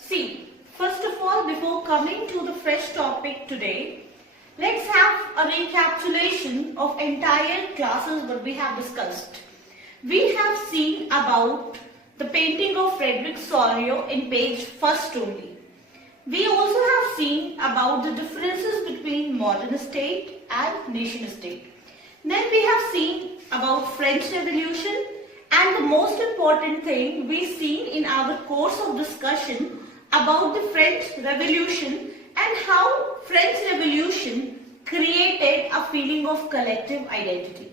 See, first of all, before coming to the fresh topic today, let's have a recapitulation of entire classes what we have discussed. We have seen about the painting of Frederick Sorio in page first only. We also have seen about the differences between modern state and nation state. Then we have seen about French Revolution, and the most important thing we seen in our course of discussion about the French Revolution and how French Revolution created a feeling of collective identity.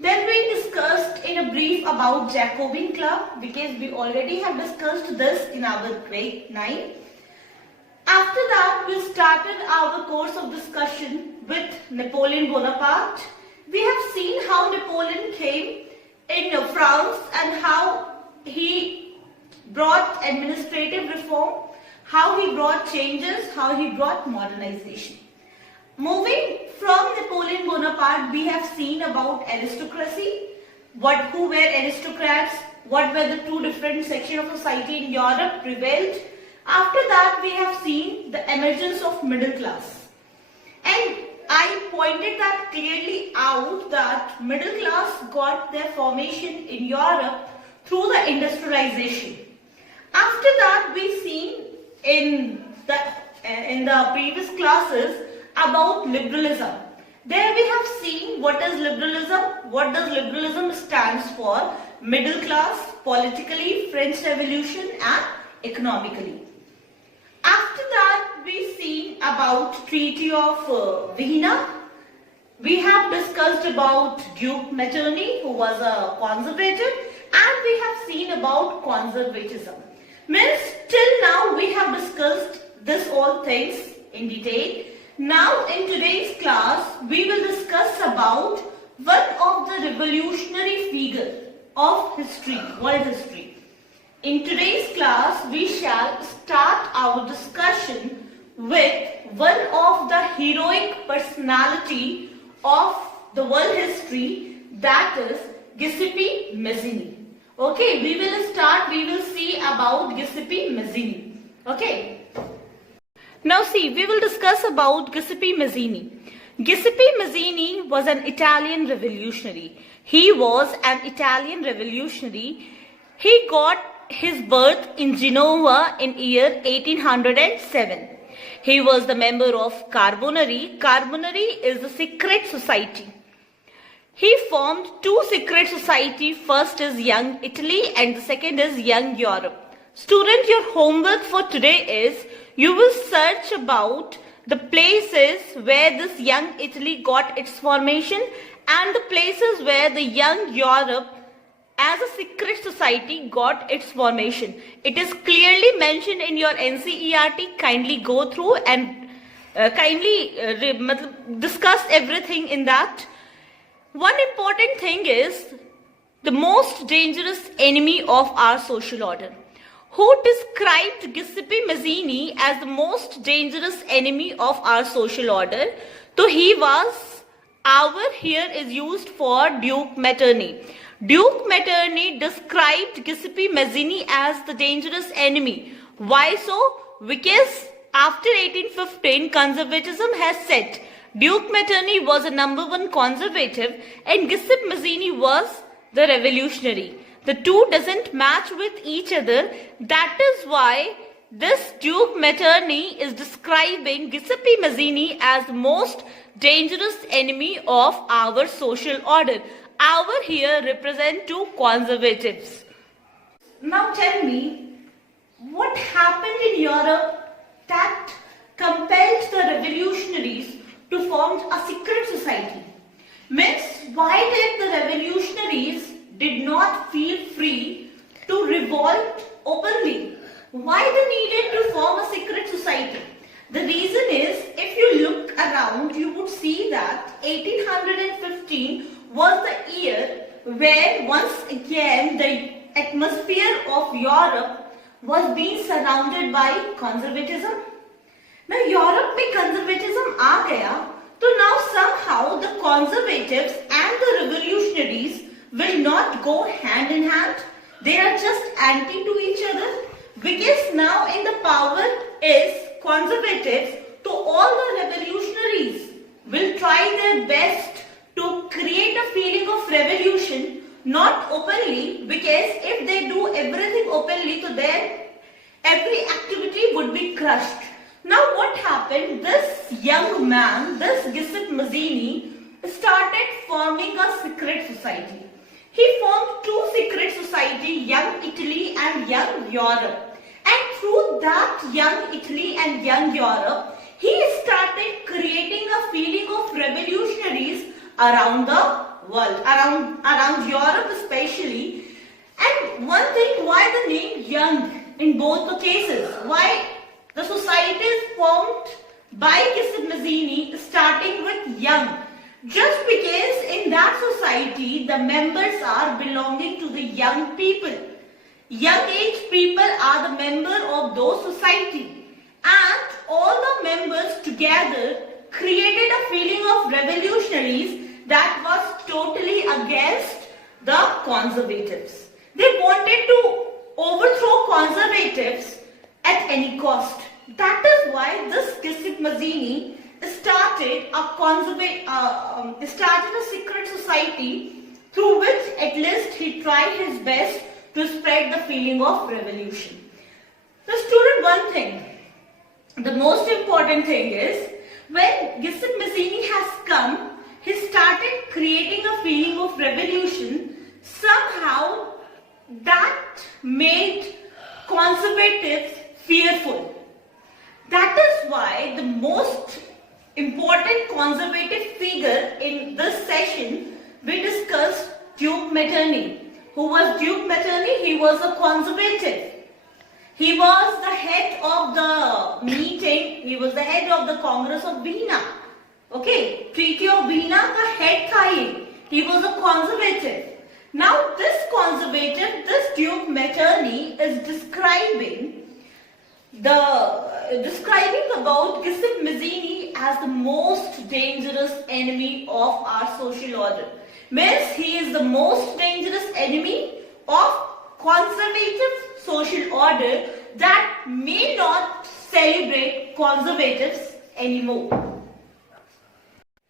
Then we discussed in a brief about Jacobin Club because we already have discussed this in our grade 9. After that, we started our course of discussion with Napoleon Bonaparte. We have seen how Napoleon came in France and how he brought administrative reform, how he brought changes, how he brought modernization. Moving from Napoleon Bonaparte, we have seen about aristocracy, who were aristocrats, what were the two different sections of society in Europe prevailed. After that, we have seen the emergence of middle class. And I pointed that clearly out that middle class got their formation in Europe through the industrialization. After that, we seen in the previous classes about liberalism. There we have seen what is liberalism, what does liberalism stands for, middle class, politically, French Revolution and economically. After that, we see about Treaty of Vienna. We have discussed about Duke Metternich, who was a conservative, and we have seen about conservatism. Means till now we have discussed this all things in detail. Now in today's class, we will discuss about one of the revolutionary figure of history, world history. In today's class, we shall start our discussion with one of the heroic personality of the world history, that is Giuseppe Mazzini. Okay, we will see about Giuseppe Mazzini. Okay. Now see, we will discuss about Giuseppe Mazzini. Giuseppe Mazzini was an Italian revolutionary. He was an Italian revolutionary. He got his birth in Genoa in year 1807. He was the member of Carbonari. Carbonari is a secret society. He formed two secret societies. First is Young Italy and the second is Young Europe. Student, your homework for today is you will search about the places where this Young Italy got its formation and the places where the Young Europe as a secret society got its formation. It is clearly mentioned in your NCERT. Kindly go through and discuss everything in that. One important thing is the most dangerous enemy of our social order. Who described Giuseppe Mazzini as the most dangerous enemy of our social order? So he was, our here is used for Duke Metternich. Duke Metternich described Giuseppe Mazzini as the dangerous enemy. Why so? Because after 1815, conservatism has set. Duke Metternich was a number one conservative and Giuseppe Mazzini was the revolutionary. The two doesn't match with each other. That is why this Duke Metternich is describing Giuseppe Mazzini as the most dangerous enemy of our social order. Our here represent two conservatives. Now tell me, what happened in Europe that compelled the revolutionaries to form a secret society? Means, why did the revolutionaries did not feel free to revolt openly? Why they needed to form a secret society? The reason is, if you look around, you would see that 1815 was the year where once again the atmosphere of Europe was being surrounded by conservatism. Now Europe में conservatism आ गया, तो now somehow the conservatives and the revolutionaries will not go hand in hand. They are just anti to each other. Because now in the power is conservatives, to all the revolutionaries will try their best to create a feeling of revolution, not openly, because if they do everything openly, to then every activity would be crushed. Now what happened? This young man, this Giuseppe Mazzini, started forming a secret society. He formed two secret societies, Young Italy and Young Europe. And through that Young Italy and Young Europe, he started creating a feeling of revolutionaries around the world, around Europe especially. And one thing, why the name Young in both the cases? Why the society is formed by Giuseppe Mazzini starting with Young? Just because in that society the members are belonging to the young people. Young age people are the member of those society, and all the members together created a feeling of revolutionaries that was totally against the conservatives. They wanted to overthrow conservatives at any cost. That is why this Giuseppe Mazzini started a secret society through which at least he tried his best to spread the feeling of revolution. So student, one thing, the most important thing is, when Giuseppe Mazzini has come, he started creating a feeling of revolution. Somehow that made conservatives fearful. That is why the most important conservative figure in this session, we discussed Duke Metternich. Who was Duke Metternich? He was a conservative. He was the head of the meeting, he was the head of the Congress of Vienna. Okay, Treaty of Vienna का head था ये. He was a conservative. Now this conservative, this Duke Metternich is describing about Giuseppe Mazzini as the most dangerous enemy of our social order. Means he is the most dangerous enemy of conservative social order that may not celebrate conservatives anymore.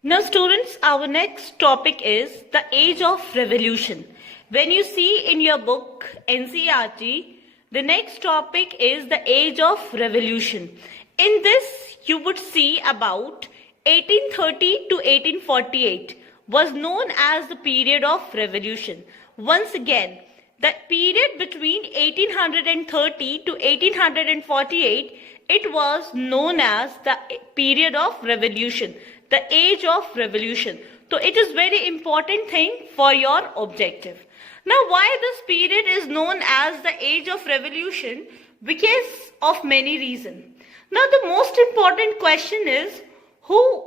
Now students, our next topic is the age of revolution. When you see in your book NCERT, the next topic is the age of revolution. In this, you would see about 1830 to 1848 was known as the period of revolution. Once again, the period between 1830 to 1848, it was known as the period of revolution, the age of revolution. So it is very important thing for your objective. Now, why this period is known as the age of revolution? Because of many reasons. Now, the most important question is, who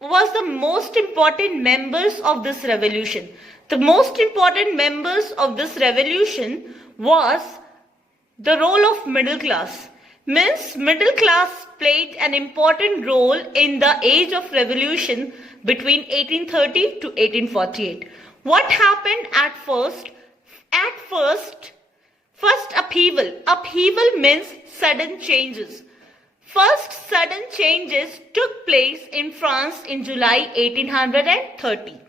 was the most important members of this revolution? The most important members of this revolution was the role of middle class. Means middle class played an important role in the age of revolution between 1830 to 1848. What happened at first? At first upheaval. Upheaval means sudden changes. First sudden changes took place in France in July 1830.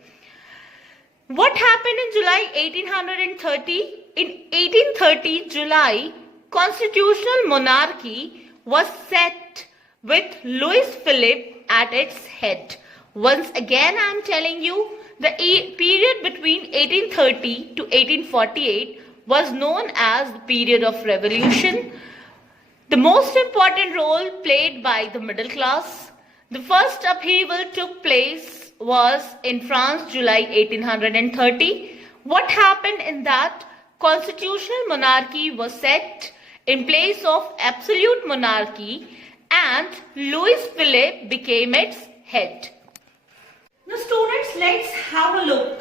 What happened in July 1830? In 1830 July, constitutional monarchy was set with Louis Philippe at its head. Once again, I am telling you, the period between 1830 to 1848 was known as the period of revolution. The most important role played by the middle class. The first upheaval took place was in France, July 1830. What happened in that? Constitutional monarchy was set in place of absolute monarchy and Louis Philippe became its head. Now students, let's have a look.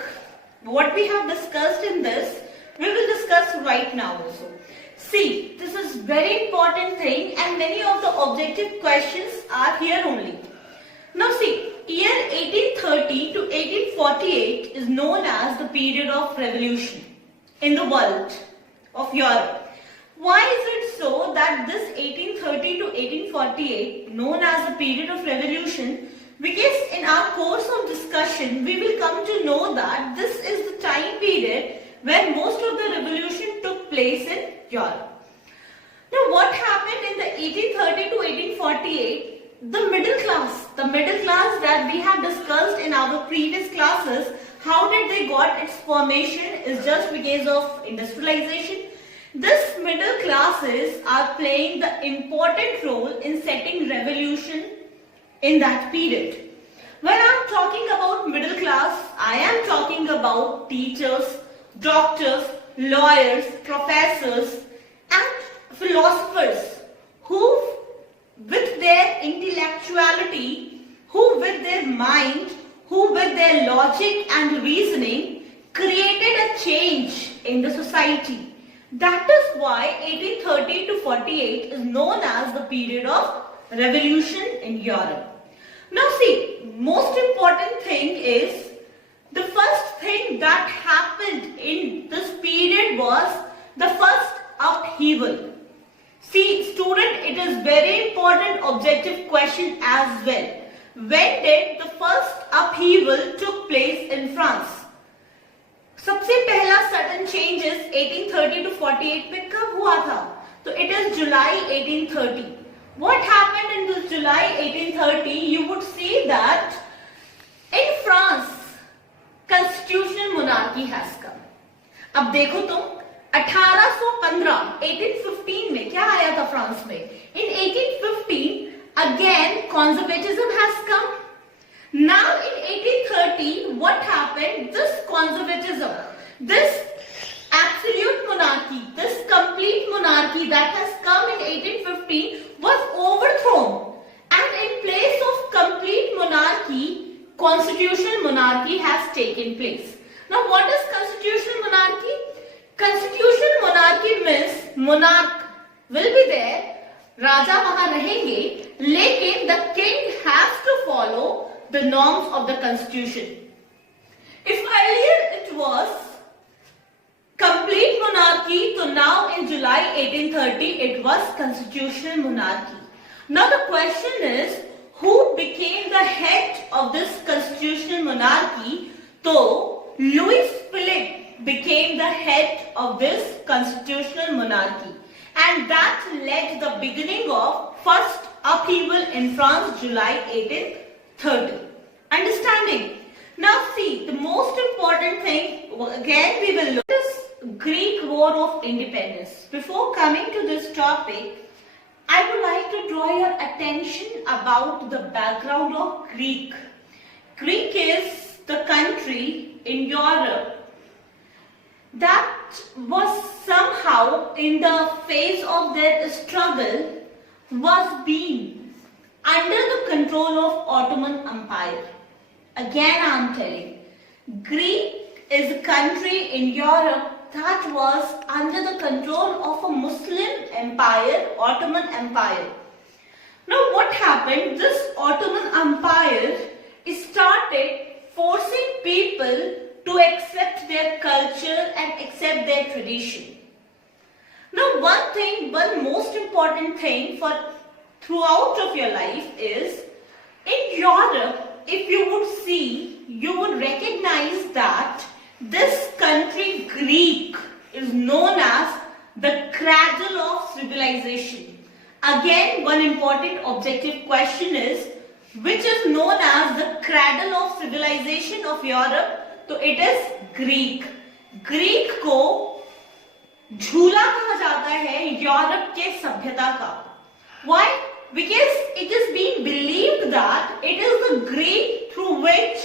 What we have discussed in this, we will discuss right now also. See, this is very important thing and many of the objective questions are here only. Now see, year 1830 to 1848 is known as the period of revolution in the world of Europe. Why is it so that this 1830 to 1848, known as the period of revolution, because in our course of discussion, we will come to know that this is the time period where most of the revolution took place in Europe. Now, what happened in the 1830 to 1848? The middle class that we have discussed in our previous classes, how did they got its formation is just because of industrialization. This middle classes are playing the important role in setting revolution in that period. When I am talking about middle class, I am talking about teachers, doctors, lawyers, professors and philosophers who with their intellectuality, who with their mind, who with their logic and reasoning created a change in the society. That is why 1830 to 48 is known as the period of revolution in Europe. Now see, most important thing is the first thing that happened in this period was the first upheaval. See student, it is very important objective question as well. When did the first upheaval took place in France? सबसे पहला sudden changes 1830 to 48 में कब हुआ था? तो it is July 1830. What happened in this July 1830? You would see that in France, constitutional monarchy has come. अब देखो तुम 1815 1815 में क्या आया था फ्रांस में? In 1815 again conservatism has come. Now in 1830 what happened? This conservatism, this absolute monarchy, this complete monarchy that has come in 1815 was overthrown, and in place of complete monarchy, constitutional monarchy has taken place. Now what is constitutional monarchy? Constitutional monarchy means monarch will be there, राजा वहां रहेंगे, लेकिन the king has to follow the norms of the constitution. If earlier it was complete monarchy, so now in July 1830 it was constitutional monarchy. Now the question is, who became the head of this constitutional monarchy? So Louis Philippe became the head of this constitutional monarchy, and that led the beginning of first upheaval in France, July 1830. Understanding? Now see, the most important thing, again we will look at this Greek War of Independence. Before coming to this topic, I would like to draw your attention about the background of Greek. Greek is the country in Europe that was somehow in the phase of their struggle was being under the control of Ottoman Empire. Again I am telling, Greek is a country in Europe that was under the control of a Muslim empire, Ottoman Empire. Now what happened? This Ottoman Empire started forcing people to accept their culture and accept their tradition. Now one most important thing for throughout of your life is, in Europe, if you would see, you would recognize that this country Greek is known as the cradle of civilization. Again, one important objective question is, which is known as the cradle of civilization of Europe? तो it is Greek. Greek को झूला कहा जाता है Europe के सभ्यता का. Why? Because it is being believed that it is the Greek through which,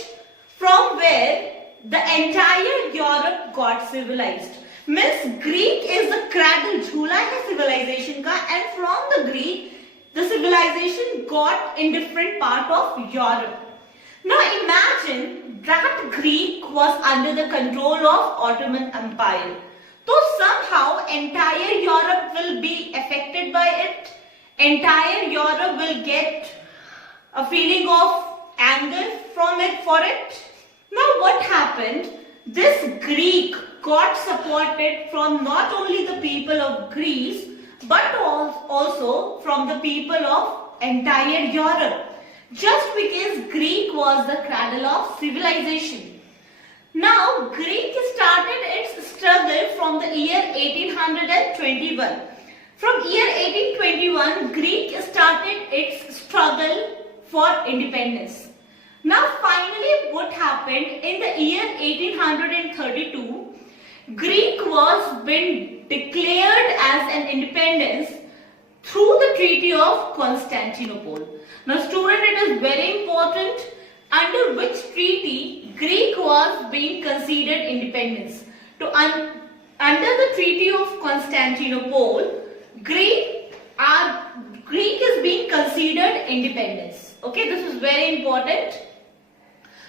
from where the entire Europe got civilized. Means Greek is the cradle, झूला है civilization का, and from the Greek, the civilization got in different part of Europe. Now imagine that Greek was under the control of Ottoman Empire. So somehow entire Europe will be affected by it. Entire Europe will get a feeling of anger from it for it. Now what happened? This Greek got supported from not only the people of Greece but also from the people of entire Europe, just because Greek was the cradle of civilization. Now, Greek started its struggle from the year 1821. From year 1821, Greek started its struggle for independence. Now, finally, what happened in the year 1832, Greek was been declared as an independence through the Treaty of Constantinople. Now, student, it is very important under which treaty Greek was being considered independence. Under the Treaty of Constantinople, Greek is being considered independence. Okay, this is very important.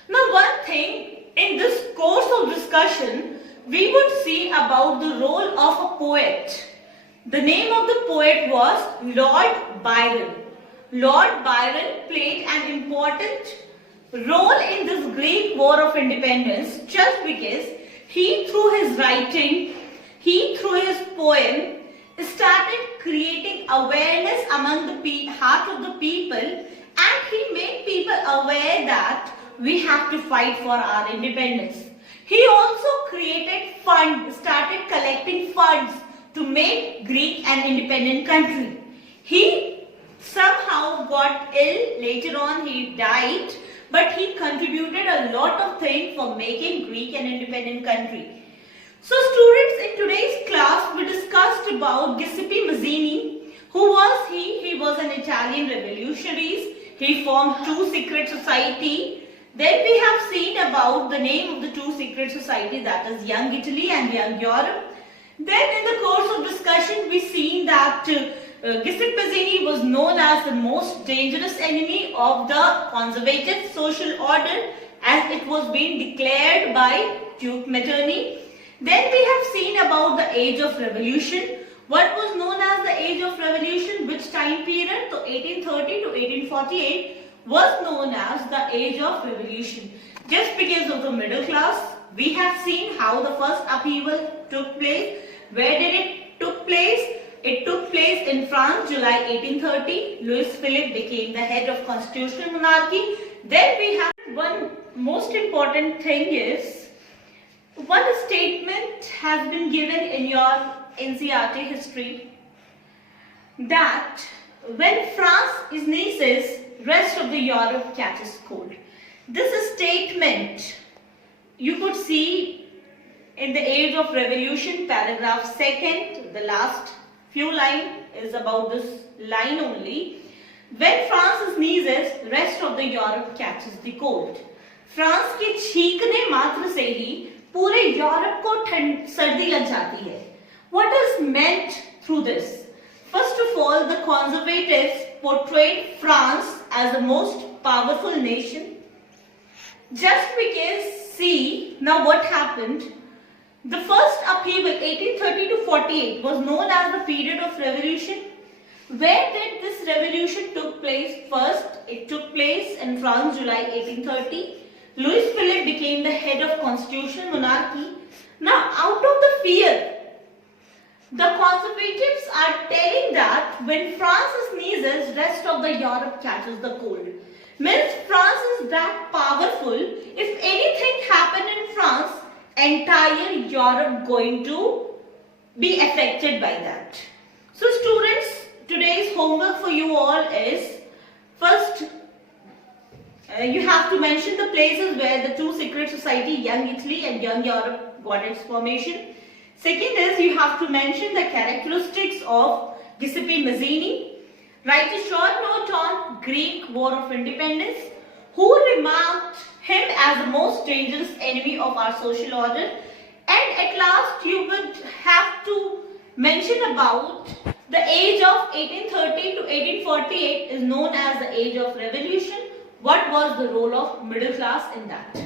Now, one thing in this course of discussion, we would see about the role of a poet. The name of the poet was Lord Byron. Lord Byron played an important role in this Greek War of Independence just because he, through his writing, through his poem, started creating awareness among the heart of the people, and he made people aware that we have to fight for our independence. He also created funds, started collecting funds to make Greek an independent country. He somehow got ill, later on he died, but he contributed a lot of things for making Greek an independent country. So students, in today's class we discussed about Giuseppe Mazzini. Who was he? He was an Italian revolutionary. He formed two secret societies. Then we have seen about the name of the two secret societies, that is Young Italy and Young Europe. Then in the course of discussion we seen that Giuseppe Mazzini was known as the most dangerous enemy of the conservative social order, as it was being declared by Duke Metternich. Then we have seen about the Age of Revolution. What was known as the Age of Revolution? Which time period? So 1830 to 1848 was known as the Age of Revolution. Just because of the middle class, we have seen how the first upheaval took place. Where did it took place? It took place in France, July 1830. Louis Philippe became the head of constitutional monarchy. Then we have one most important thing is, one statement has been given in your NCERT history that when France sneezes, rest of the Europe catches cold. This statement you could see in the Age of Revolution, paragraph 2nd, the last few lines is about this line only. When France sneezes, rest of the Europe catches the cold. France के छींकने मात्र से ही पूरे Europe को सर्दी लग जाती है. What is meant through this? First of all, the conservatives portrayed France as the most powerful nation. Just because, see, now what happened? The first upheaval, 1830 to 48, was known as the period of revolution. Where did this revolution took place? First, it took place in France, July 1830. Louis Philippe became the head of constitutional monarchy. Now, out of the fear, the conservatives are telling that when France sneezes, rest of the Europe catches the cold. Means France is that powerful. If anything happened in France, entire Europe going to be affected by that. So students, today's homework for you all is, first, you have to mention the places where the two secret society, Young Italy and Young Europe, got its formation. Second is, you have to mention the characteristics of Giuseppe Mazzini. Write a short note on Greek War of Independence, who remarked him as the most dangerous enemy of our social order. And at last, you would have to mention about the age of 1830 to 1848 is known as the Age of Revolution. What was the role of middle class in that?